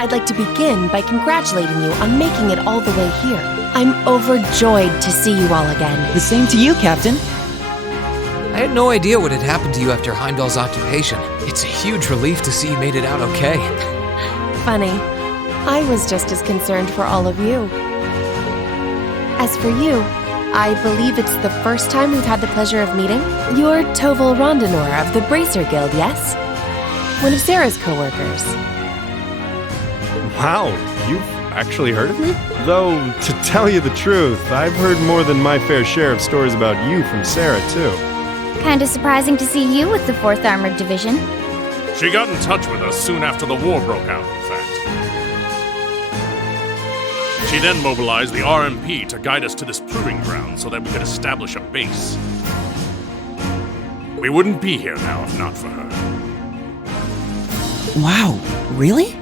I'd like to begin by congratulating you on making it all the way here. I'm overjoyed to see you all again. The same to you, Captain. I had no idea what had happened to you after Heimdall's occupation. It's a huge relief to see you made it out okay. Funny. I was just as concerned for all of you. As for you, I believe it's the first time we've had the pleasure of meeting. You're Toval Rondinor of the Bracer Guild, yes? One of Sarah's co-workers. Wow, you've actually heard of me? Though, to tell you the truth, I've heard more than my fair share of stories about you from Sarah, too. Kinda surprising to see you with the 4th Armored Division. She got in touch with us soon after the war broke out, in fact. She then mobilized the RMP to guide us to this proving ground so that we could establish a base. We wouldn't be here now if not for her. Wow, really?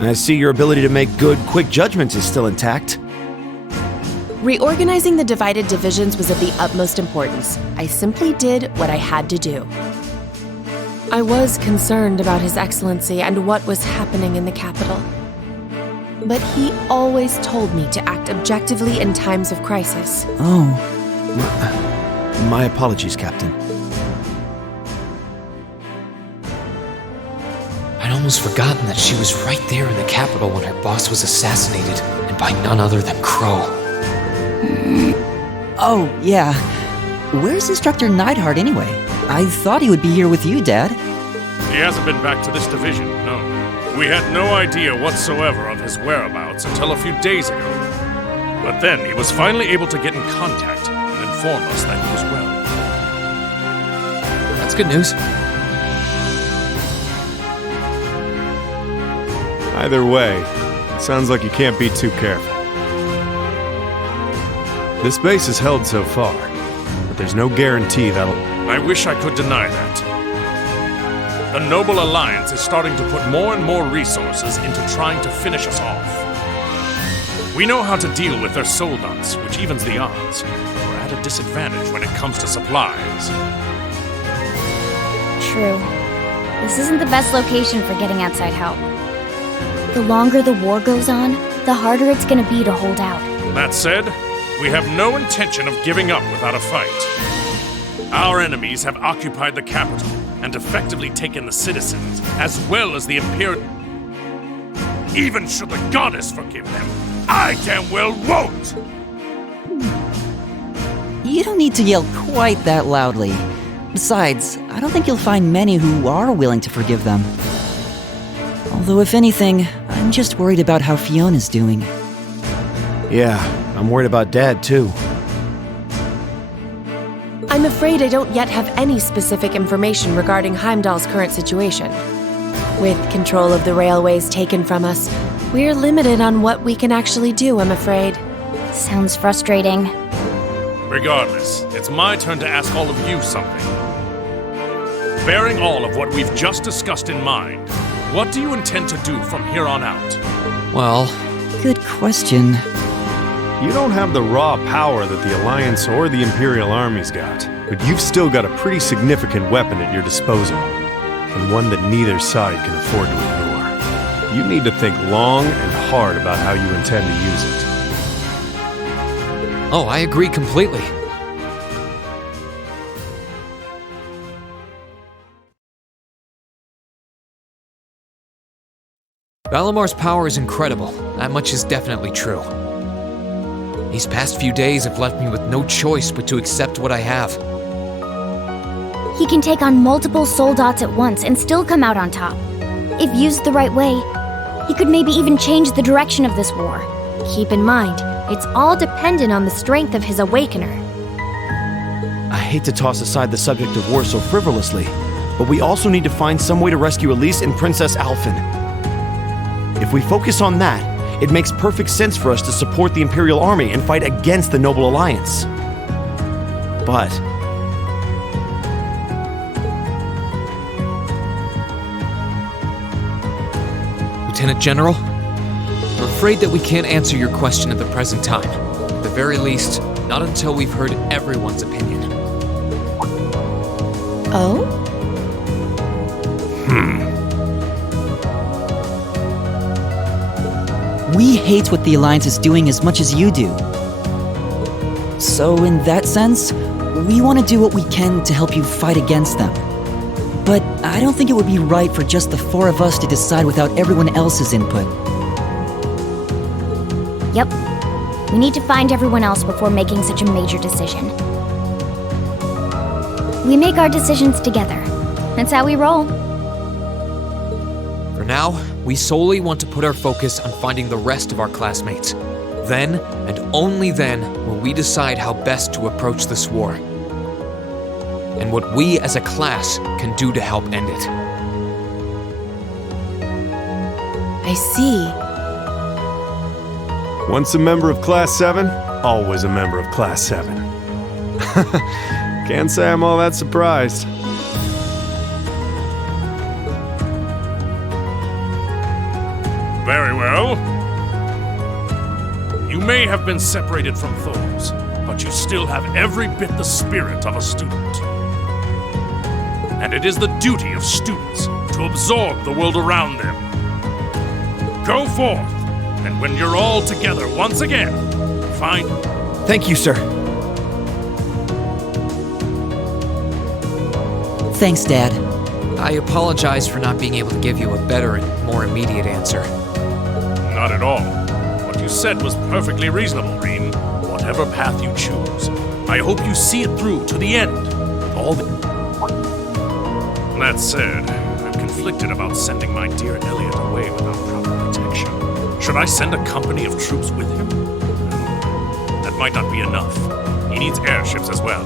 I see your ability to make good, quick judgments is still intact. Reorganizing the divided divisions was of the utmost importance. I simply did what I had to do. I was concerned about His Excellency and what was happening in the capital. But he always told me to act objectively in times of crisis. Oh. My apologies, Captain. I'd almost forgotten that she was right there in the capital when her boss was assassinated, and by none other than Crow. Oh, yeah. Where's Instructor Neidhart anyway? I thought he would be here with you, Dad. He hasn't been back to this division, no. We had no idea whatsoever of his whereabouts until a few days ago. But then he was finally able to get in contact and inform us that he was well. That's good news. Either way, it sounds like you can't be too careful. This base is held so far, but there's no guarantee that'll... I wish I could deny that. The Noble Alliance is starting to put more and more resources into trying to finish us off. We know how to deal with their soldats, which evens the odds. We're at a disadvantage when it comes to supplies. True. This isn't the best location for getting outside help. The longer the war goes on, the harder it's gonna be to hold out. That said, we have no intention of giving up without a fight. Our enemies have occupied the capital and effectively taken the citizens, as well as the Imperial... Even should the goddess forgive them, I damn well won't! You don't need to yell quite that loudly. Besides, I don't think you'll find many who are willing to forgive them. Although if anything, I'm just worried about how Fiona's doing. Yeah, I'm worried about Dad, too. I'm afraid I don't yet have any specific information regarding Heimdall's current situation. With control of the railways taken from us, we're limited on what we can actually do, I'm afraid. Sounds frustrating. Regardless, it's my turn to ask all of you something. Bearing all of what we've just discussed in mind, what do you intend to do from here on out? Well, Good question. You don't have the raw power that the Alliance or the Imperial armies got, but you've still got a pretty significant weapon at your disposal, and one that neither side can afford to ignore. You need to think long and hard about how you intend to use it. oh, I agree completely. Valamar's power is incredible. That much is definitely true. These past few days have left me with no choice but to accept what I have. He can take on multiple soldats at once and still come out on top. If used the right way, he could maybe even change the direction of this war. Keep in mind, it's all dependent on the strength of his Awakener. I hate to toss aside the subject of war so frivolously, but we also need to find some way to rescue Elise and Princess Alphen. If we focus on that, it makes perfect sense for us to support the Imperial Army and fight against the Noble Alliance. But... Lieutenant General, I'm afraid that we can't answer your question at the present time. At the very least, not until we've heard everyone's opinion. Oh? We hate what the Alliance is doing as much as you do. So in that sense, we want to do what we can to help you fight against them. But I don't think it would be right for just the four of us to decide without everyone else's input. Yep. We need to find everyone else before making such a major decision. We make our decisions together. That's how we roll. For now, we solely want to put our focus on finding the rest of our classmates. Then, and only then, will we decide how best to approach this war. And what we as a class can do to help end it. I see. Once a member of Class 7, always a member of Class 7. Can't say I'm all that surprised. Very well. You may have been separated from foes, but you still have every bit the spirit of a student. And it is the duty of students to absorb the world around them. Go forth, and when you're all together once again, find... Thank you, sir. Thanks, Dad. I apologize for not being able to give you a better and more immediate answer. Not at all. What you said was perfectly reasonable, Reen. Whatever path you choose, I hope you see it through to the end. All the... That said, I'm conflicted about sending my dear Elliot away without proper protection. Should I send a company of troops with him? might not be enough. He needs airships as well.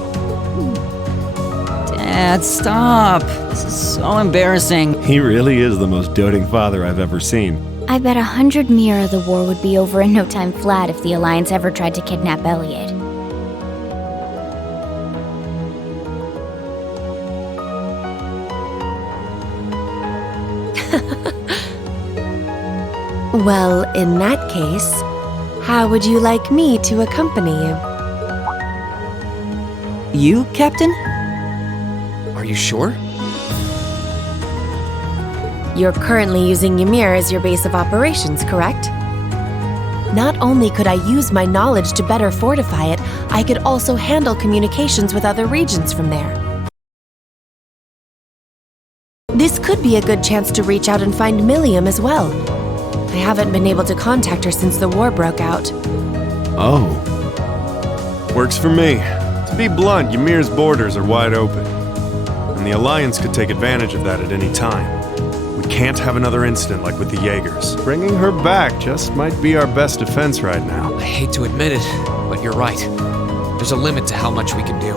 Dad, stop. This is so embarrassing. He really is the most doting father I've ever seen. I bet 100 Mira the war would be over in no time flat if the Alliance ever tried to kidnap Elliot. Well, in that case, how would you like me to accompany you? You, Captain? Are you sure? You're currently using Ymir as your base of operations, correct? Not only could I use my knowledge to better fortify it, I could also handle communications with other regions from there. This could be a good chance to reach out and find Milliam as well. I haven't been able to contact her since the war broke out. Oh. Works for me. To be blunt, Ymir's borders are wide open. And the Alliance could take advantage of that at any time. We can't have another incident like with the Jaegers. Bringing her back just might be our best defense right now. I hate to admit it, but you're right. There's a limit to how much we can do.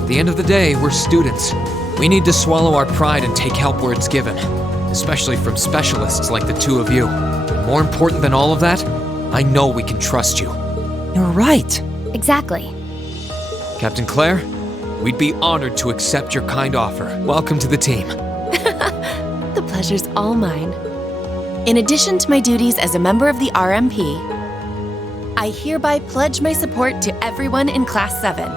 At the end of the day, we're students. We need to swallow our pride and take help where it's given, especially from specialists like the two of you. And more important than all of that, I know we can trust you. You're right. Exactly. Captain Claire, we'd be honored to accept your kind offer. Welcome to the team. The pleasure's all mine. In addition to my duties as a member of the RMP, I hereby pledge my support to everyone in Class 7.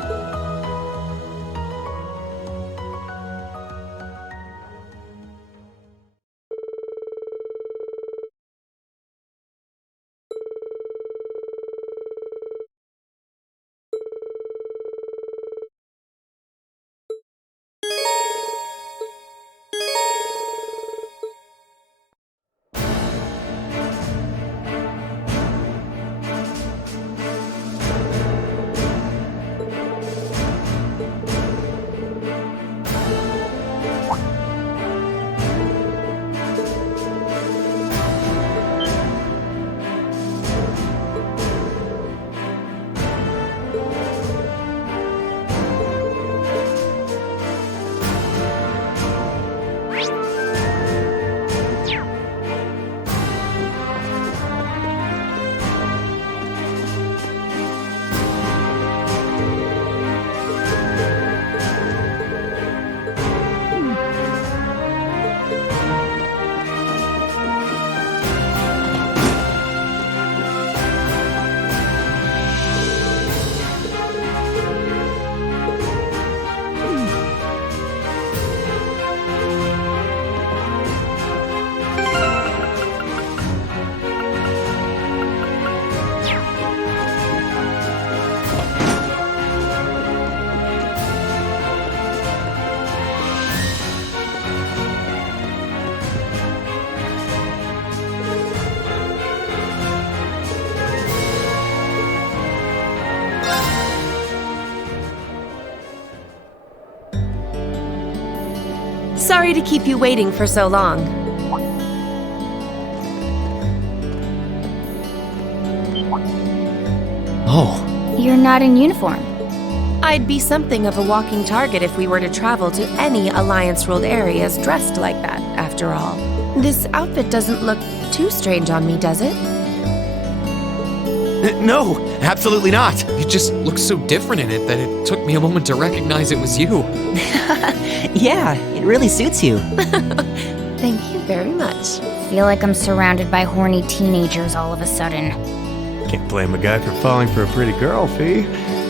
Sorry to keep you waiting for so long. Oh, You're not in uniform. I'd be something of a walking target if we were to travel to any Alliance-ruled areas dressed like that, after all. This outfit doesn't look too strange on me, does it? No, absolutely not. you just look so different in it that it took me a moment to recognize it was you. Yeah, it really suits you. Thank you very much. Feel like I'm surrounded by horny teenagers all of a sudden. Can't blame a guy for falling for a pretty girl, Fee.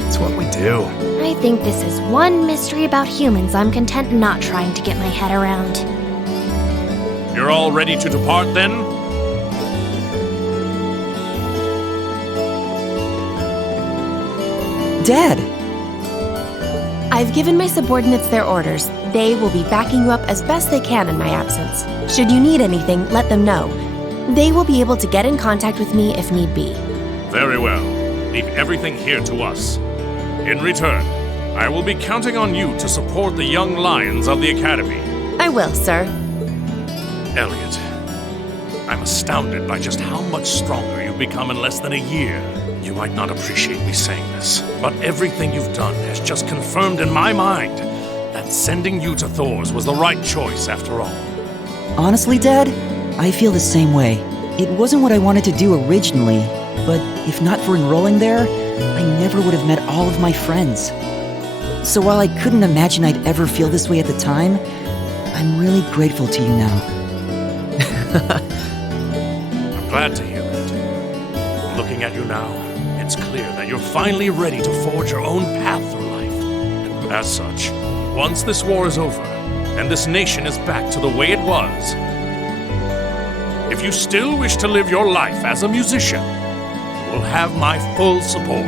It's what we do. I think this is one mystery about humans I'm content not trying to get my head around. You're all ready to depart then? Dad! I've given my subordinates their orders. They will be backing you up as best they can in my absence. Should you need anything, let them know. They will be able to get in contact with me if need be. Very well. Leave everything here to us. In return, I will be counting on you to support the young lions of the Academy. I will, sir. Elliot, I'm astounded by just how much stronger you've become in less than a year. You might not appreciate me saying this, but everything you've done has just confirmed in my mind that sending you to Thor's was the right choice after all. Honestly, Dad, I feel the same way. It wasn't what I wanted to do originally, but if not for enrolling there, I never would have met all of my friends. So while I couldn't imagine I'd ever feel this way at the time, I'm really grateful to you now. I'm glad to hear that. Looking at you now, it's clear that you're finally ready to forge your own path through life. And as such, once this war is over, and this nation is back to the way it was, if you still wish to live your life as a musician, you will have my full support.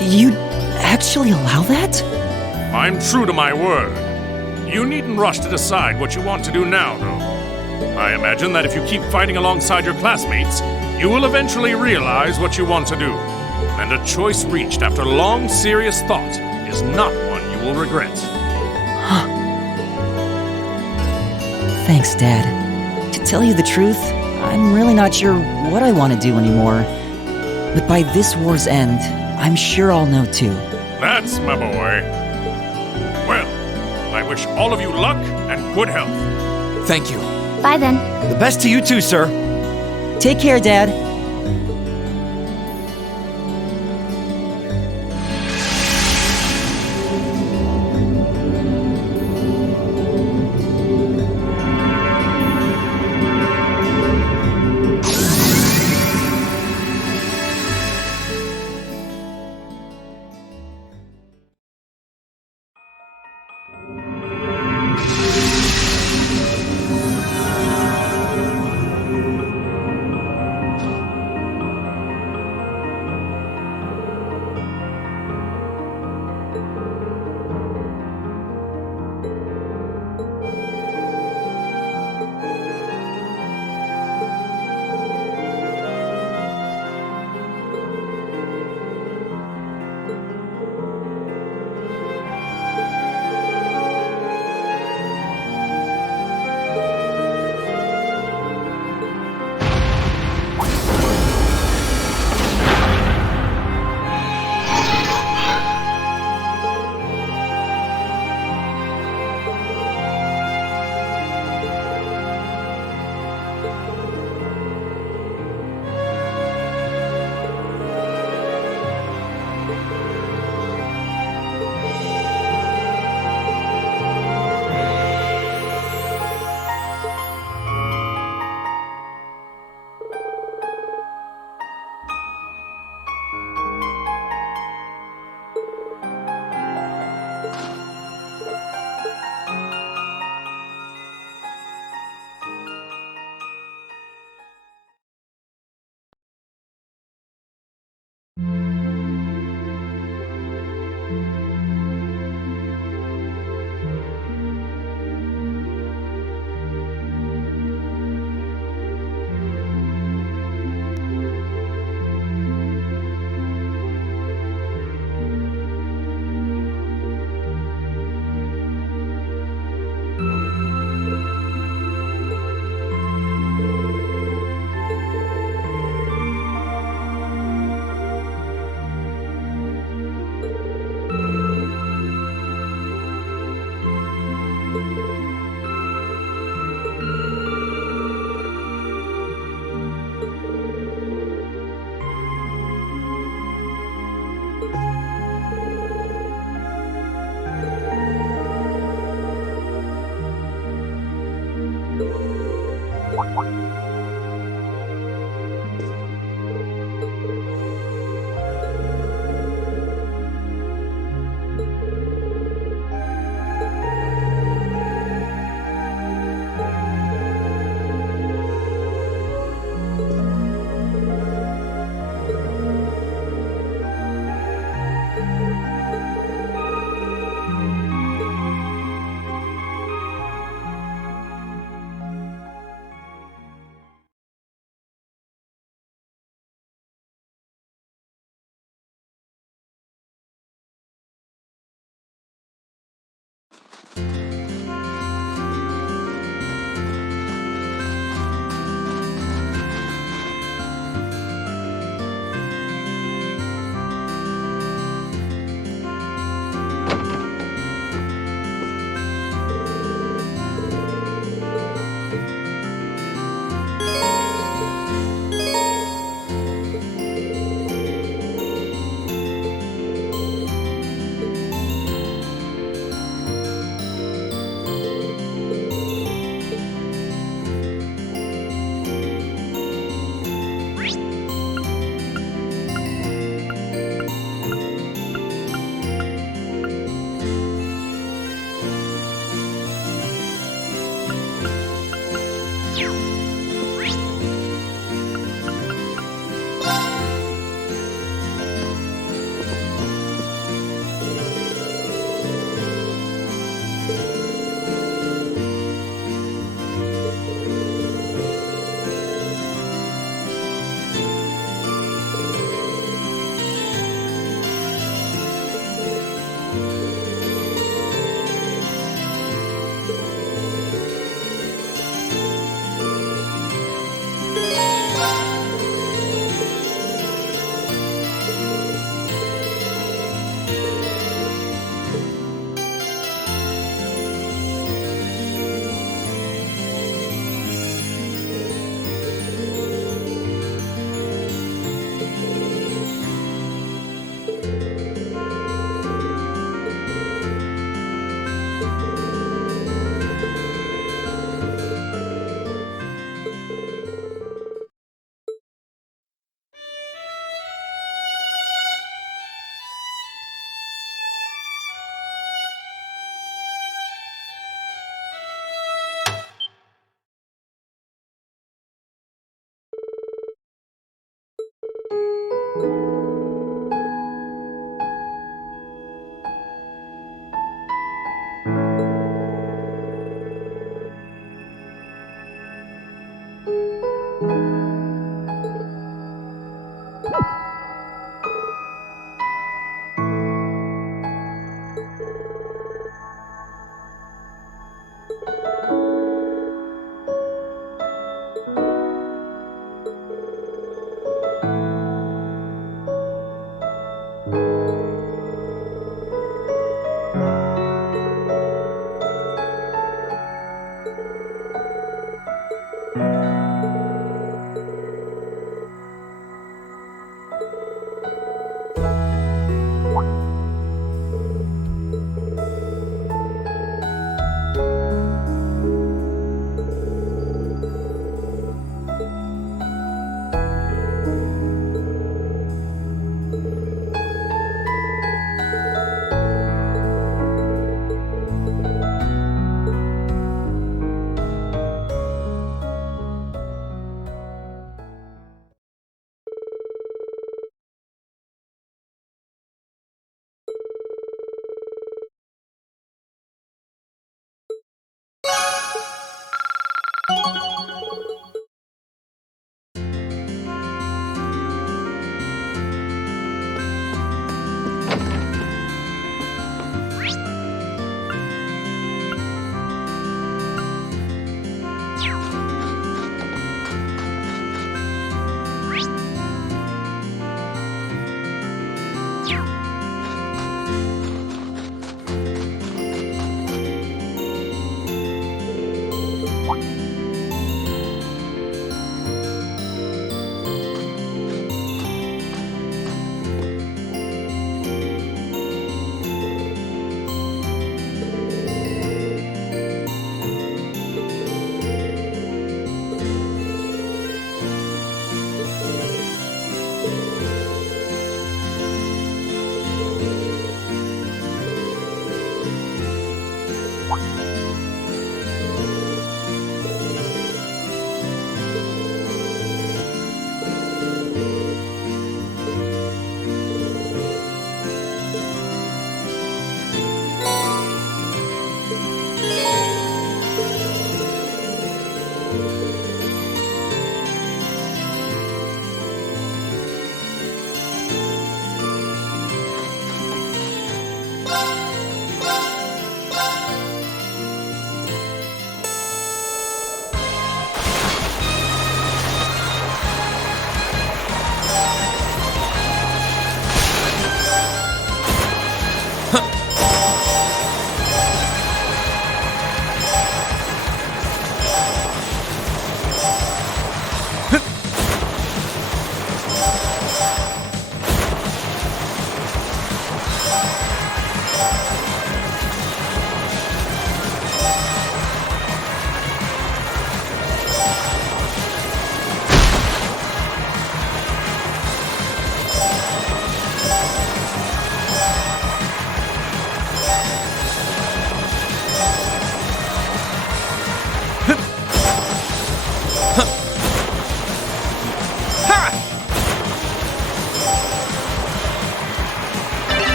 You'd actually allow that? I'm true to my word. You needn't rush to decide what you want to do now, though. I imagine that if you keep fighting alongside your classmates, you will eventually realize what you want to do. And a choice reached after long, serious thought is not one you will regret. Thanks, Dad. To tell you the truth, I'm really not sure what I want to do anymore. But by this war's end, I'm sure I'll know too. That's my boy. Well, I wish all of you luck and good health. Thank you. Bye then. The best to you too, sir. Take care, Dad.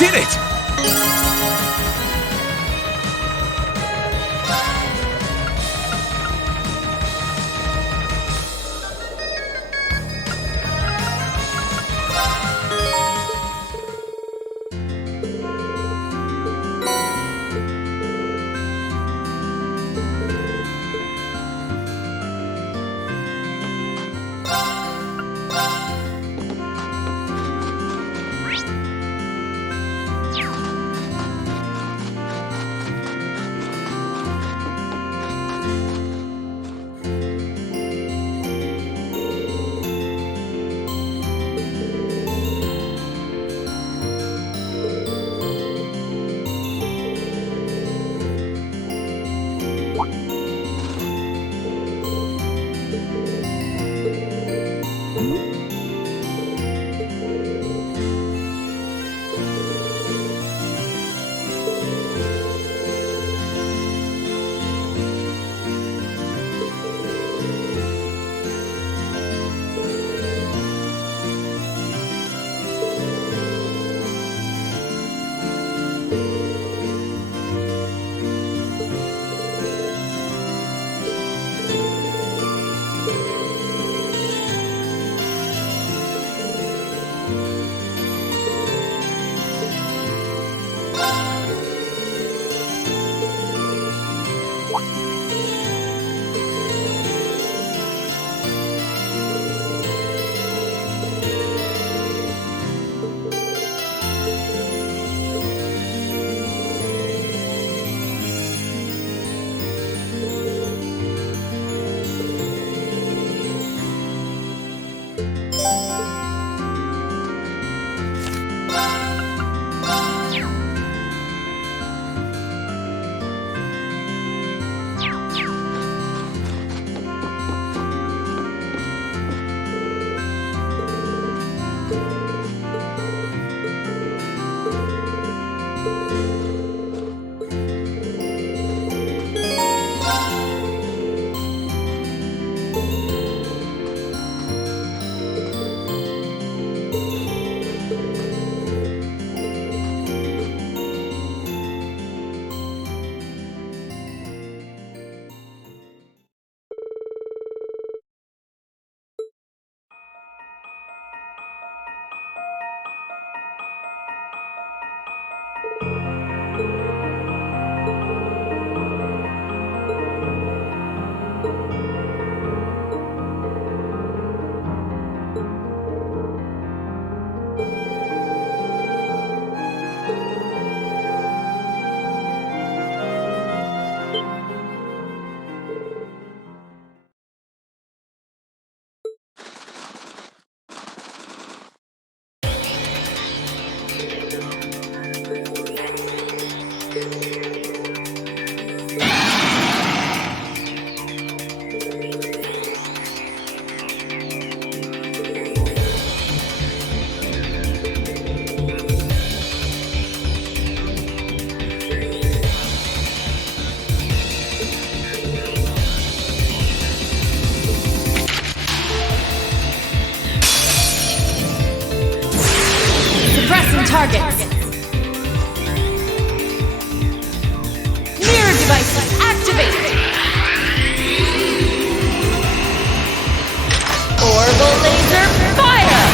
Did it! targets! Mirror device activated! Orbital laser fire!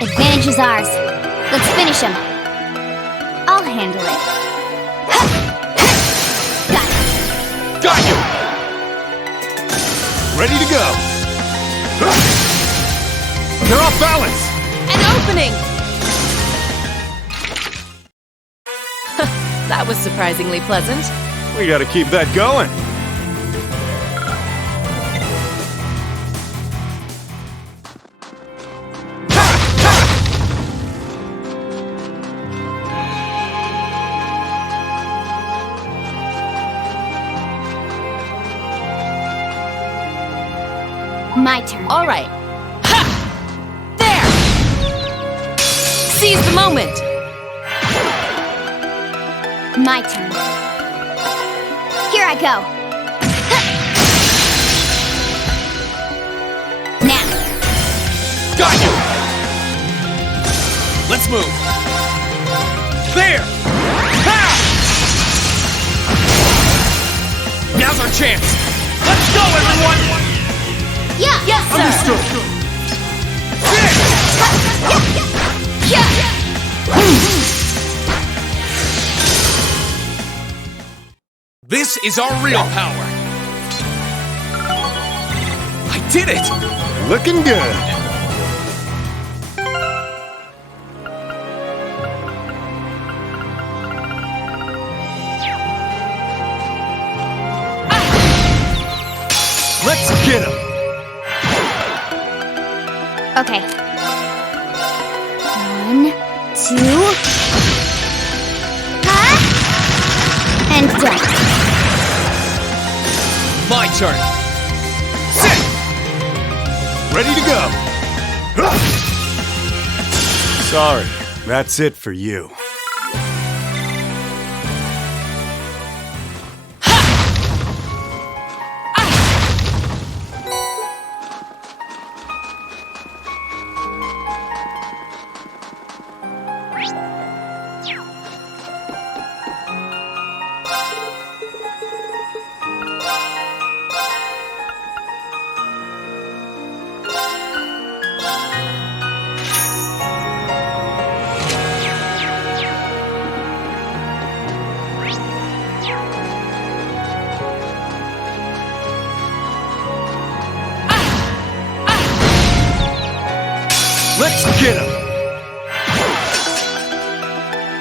Advantage is ours. Let's finish him. I'll handle it. Got it. Got you! Ready to go! They're off balance! An opening! That was surprisingly pleasant. We gotta keep that going. My turn. All right. Ha! There! Seize the moment! My turn. Here I go. Now. Got you! Let's move! There! Ha! Now's our chance! Let's go, everyone! Yeah. Yes, sir! Understood! This is our real power! I did it! Looking good. Let's get him! Okay. 1, 2. And done. My turn! Sit! Ready to go! Sorry, that's it for you.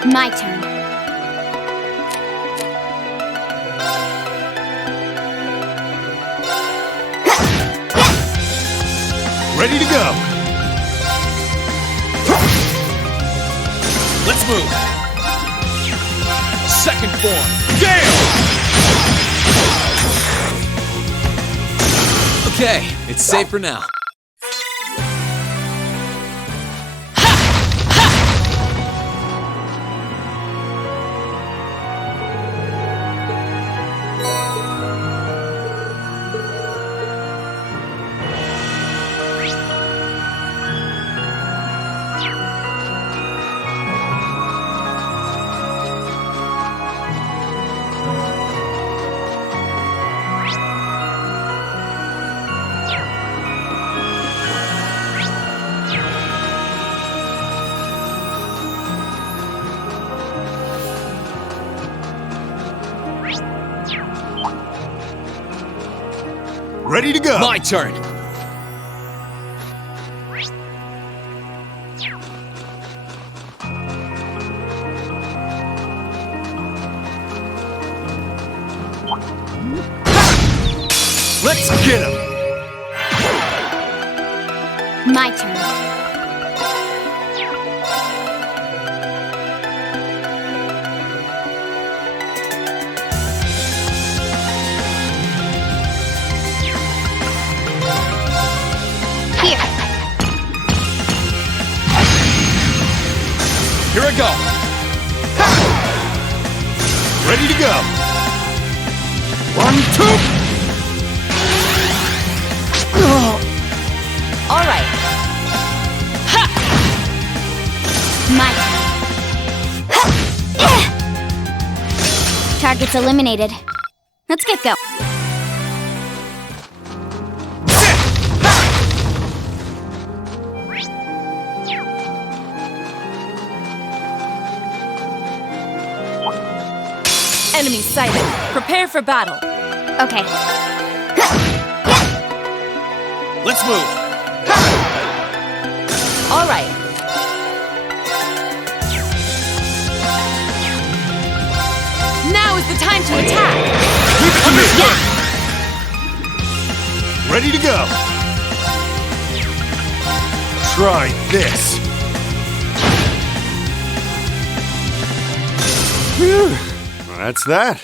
My turn. Ready to go. Let's move. Second form. Gale! Okay, it's safe for now. Ready to go. My turn. Let's get him. My turn. Here. Here I go. Ready to go. 1, 2. All right. My turn. Target's eliminated. Let's get going. Enemy sighted. Prepare for battle. Okay. Let's move. All right. Now is the time to attack. Leave it to me. Ready to go. Try this. Phew. That's that.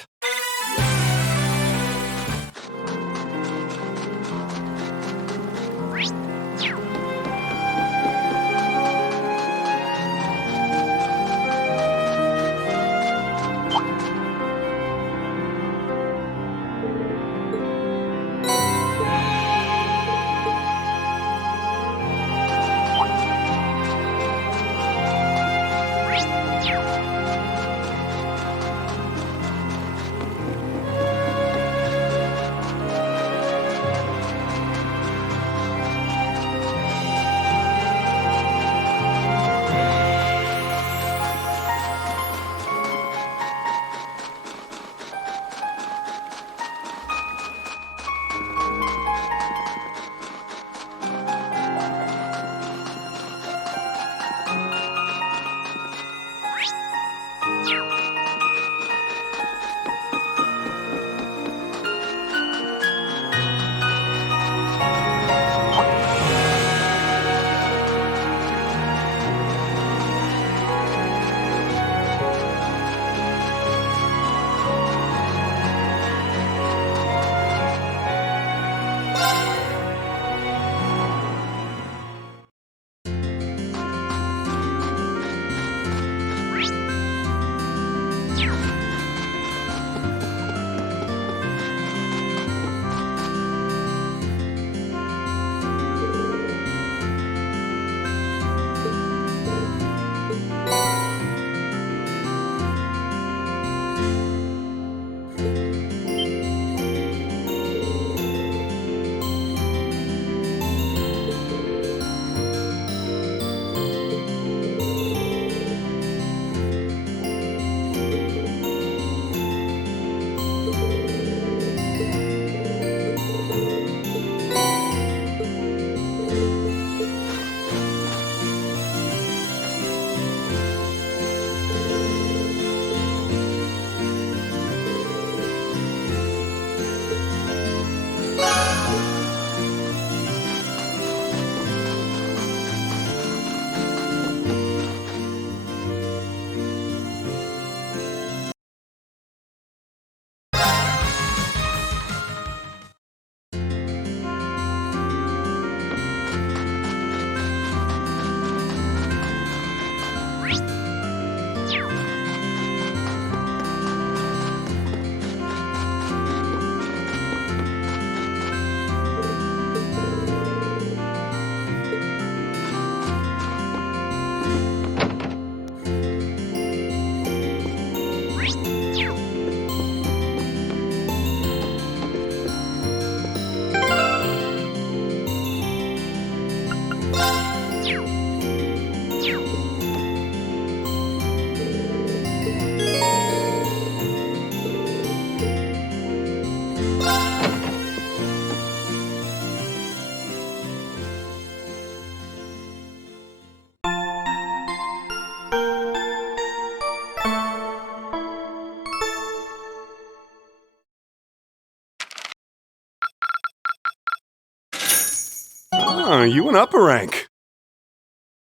Oh, you went up a rank.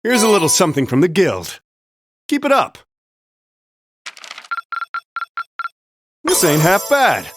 Here's a little something from the guild. Keep it up. This ain't half bad.